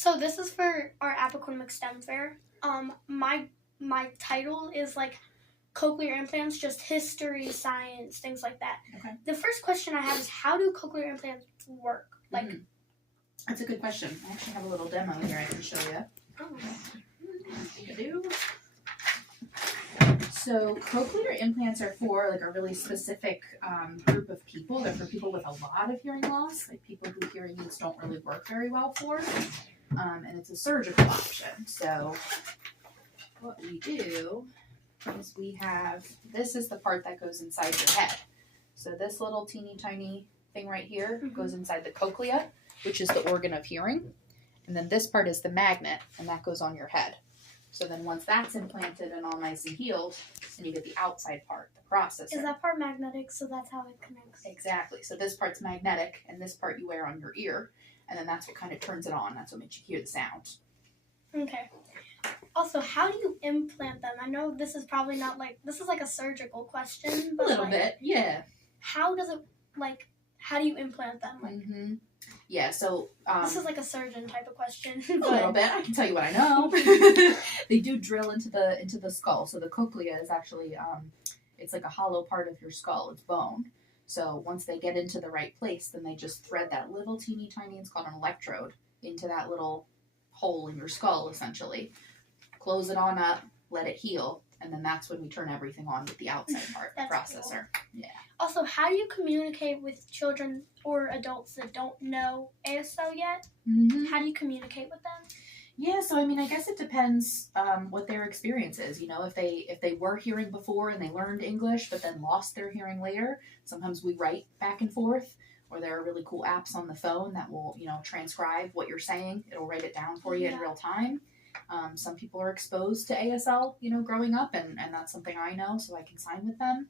So this is for our Appoquinimink STEM Fair. My title is like cochlear implants, just history, science, things like that. Okay. The first question I have is, how do cochlear implants work? Like, That's a good question. I actually have a little demo here I can show you. So cochlear implants are for like a really specific group of people. They're for people with a lot of hearing loss, like people who hearing aids don't really work very well for. And it's a surgical option. So what we do is this is the part that goes inside your head. So this little teeny tiny thing right here goes inside the cochlea, which is the organ of hearing. And then this part is the magnet, and that goes on your head. So then once that's implanted and all nice and healed, then you get the outside part, the processor. Is that part magnetic, so that's how it connects? Exactly. So this part's magnetic, and this part you wear on your ear, and then that's what kind of turns it on. That's what makes you hear the sound. Okay. Also, how do you implant them? I know this is probably not this is like a surgical question, but a little bit, yeah. How does it, how do you implant them? Yeah, so... this is like a surgeon type of question. A little bit. I can tell you what I know. They do drill into the skull. So the cochlea is actually, it's like a hollow part of your skull. It's bone. So once they get into the right place, then they just thread that little teeny tiny, it's called an electrode, into that little hole in your skull, essentially. Close it on up, let it heal, and then that's when we turn everything on with the outside part, the processor. Cool. Yeah. Also, how do you communicate with children or adults that don't know ASL yet? How do you communicate with them? Yeah, so I mean, I guess it depends what their experience is. You know, if they were hearing before and they learned English but then lost their hearing later, sometimes we write back and forth, or there are really cool apps on the phone that will, transcribe what you're saying. It'll write it down for you in real time. Some people are exposed to ASL, growing up, and that's something I know, so I can sign with them.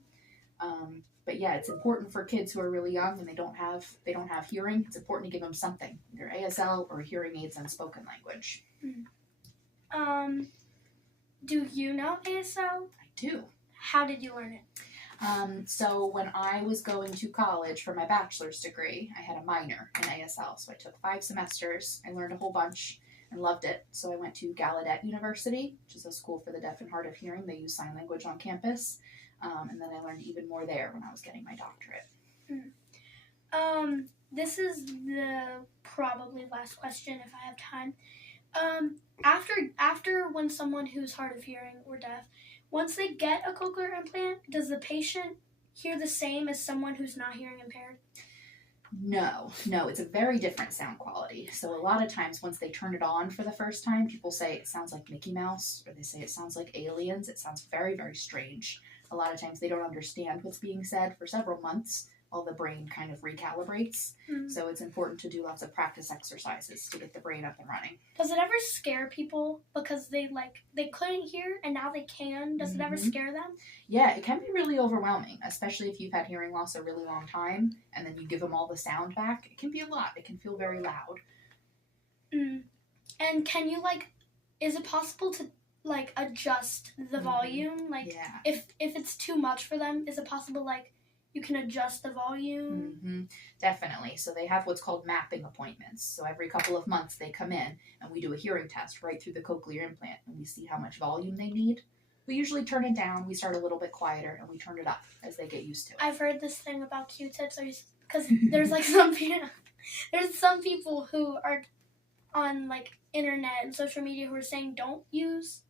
But yeah, it's important for kids who are really young and they don't have hearing. It's important to give them something, either ASL or hearing aids and spoken language. Do you know ASL? I do. How did you learn it? So when I was going to college for my bachelor's degree, I had a minor in ASL. So I took 5 semesters. I learned a whole bunch and loved it. So I went to Gallaudet University, which is a school for the deaf and hard of hearing. They use sign language on campus. And then I learned even more there when I was getting my doctorate. This is the probably last question if I have time. After when someone who's hard of hearing or deaf, once they get a cochlear implant, does the patient hear the same as someone who's not hearing impaired? No, it's a very different sound quality. So a lot of times once they turn it on for the first time, people say it sounds like Mickey Mouse, or they say it sounds like aliens. It sounds very, very strange. A lot of times they don't understand what's being said for several months while the brain kind of recalibrates. So it's important to do lots of practice exercises to get the brain up and running. Does it ever scare people because they couldn't hear and now they can? Does it ever scare them? Yeah, it can be really overwhelming, especially if you've had hearing loss a really long time and then you give them all the sound back. It can be a lot. It can feel very loud. And can you is it possible to adjust the volume? If it's too much for them, is it possible you can adjust the volume? Definitely. So they have what's called mapping appointments. So every couple of months they come in and we do a hearing test right through the cochlear implant and we see how much volume they need. We usually turn it down, we start a little bit quieter, and we turn it up as they get used to it. I've heard this thing about Q-tips because there's some people who are on internet and social media who are saying don't use.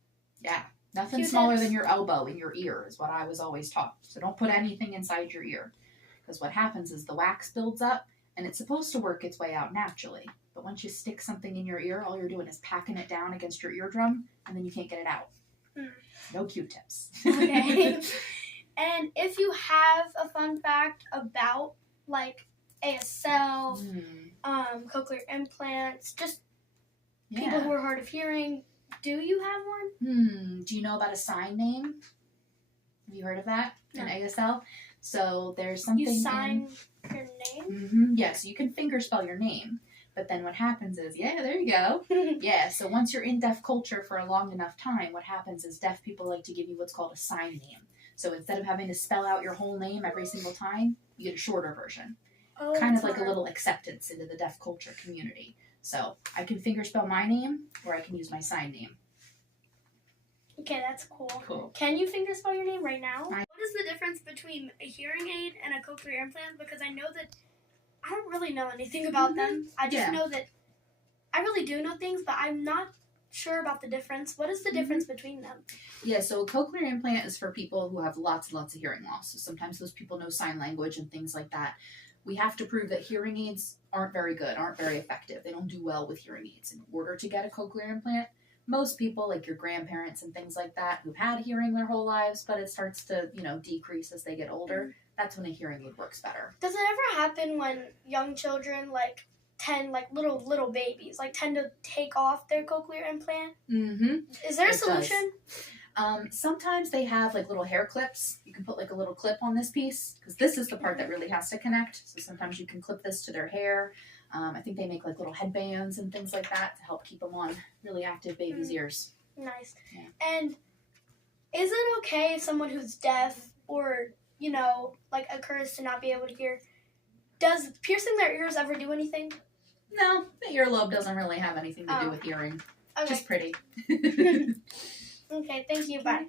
Yeah. Nothing Q-tips. Smaller than your elbow in your ear is what I was always taught. So don't put anything inside your ear. Because what happens is the wax builds up, and it's supposed to work its way out naturally. But once you stick something in your ear, all you're doing is packing it down against your eardrum, and then you can't get it out. No Q-tips. Okay. And if you have a fun fact about, ASL, cochlear implants, just people who are hard of hearing, do you have one? Do you know about a sign name? Have you heard of that in ASL? So there's something. You sign your name? Yes, you can finger spell your name. But then what happens is, there you go. So once you're in deaf culture for a long enough time, what happens is deaf people like to give you what's called a sign name. So instead of having to spell out your whole name every single time, you get a shorter version. Kind of like a little acceptance into the deaf culture community. So I can fingerspell my name, or I can use my sign name. Okay, that's cool. Cool. Can you fingerspell your name right now? What is the difference between a hearing aid and a cochlear implant? Because I know that I don't really know anything about them. I just know that I really do know things, but I'm not sure about the difference. What is the difference between them? Yeah, so a cochlear implant is for people who have lots and lots of hearing loss. So sometimes those people know sign language and things like that. We have to prove that hearing aids aren't very good, aren't very effective. They don't do well with hearing aids. In order to get a cochlear implant, most people, like your grandparents and things like that, who've had hearing their whole lives, but it starts to, decrease as they get older, that's when a hearing aid works better. Does it ever happen when young children, little babies, tend to take off their cochlear implant? Mm-hmm. Is there a solution? Sometimes they have little hair clips. You can put a little clip on this piece, because this is the part that really has to connect. So sometimes you can clip this to their hair. I think they make little headbands and things like that to help keep them on really active babies' ears. Nice. Yeah. And is it okay if someone who's deaf or, occurs to not be able to hear, does piercing their ears ever do anything? No, the earlobe doesn't really have anything to do with hearing. Okay. Just pretty. Okay, thank you. Bye.